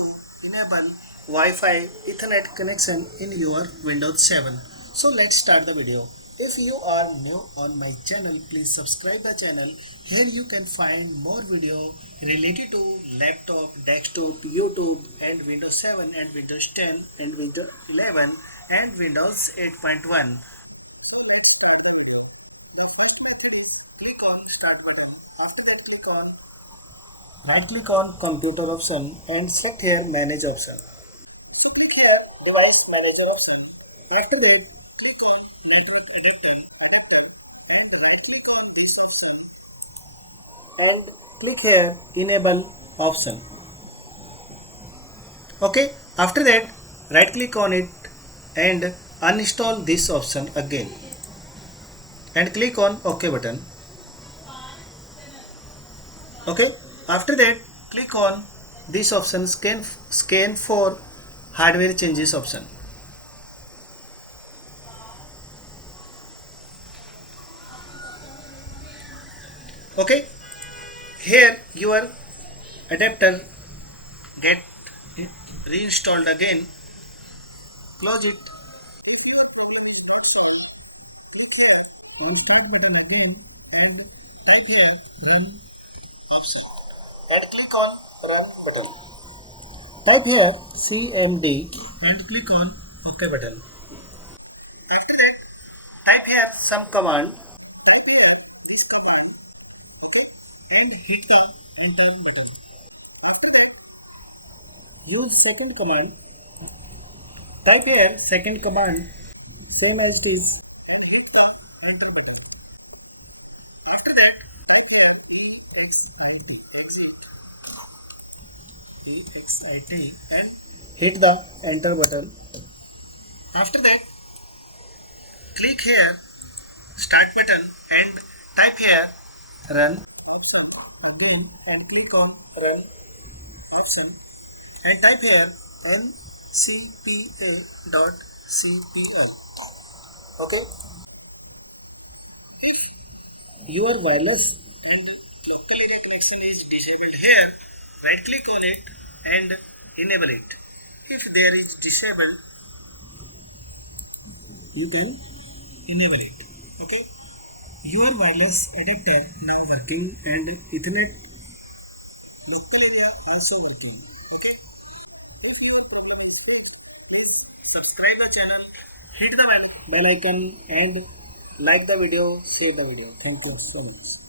to enable Wi-Fi Ethernet connection in your Windows 7. So let's start the video. If you are new on my channel, please subscribe the channel. Here you can find more video related to laptop, desktop, YouTube and Windows 7 and Windows 10 and Windows 11 and Windows 8.1. Right click on computer option and select here manage option. Device manager option. After that, and click here enable option. Okay, after that right click on it and uninstall this option again and click on OK button. Okay, after that click on this option scan for hardware changes option. Okay, here your adapter get reinstalled again. Close it. And click on run button. Type here CMD and click on OK button. Type here some command and hit the enter button. Use second command. Type here second command same as this. Enter button. EXIT and hit the enter button. After that click here start button and type here run again and click on run action and type here ncpa.cpl. Okay, your wireless and local area connection is disabled. Here right click on it and enable it. If there is disabled, you can enable it. Okay, your wireless adapter now working and Ethernet local area also working. Okay, subscribe the channel, hit the bell icon and like the video, share the video. Thank you so much.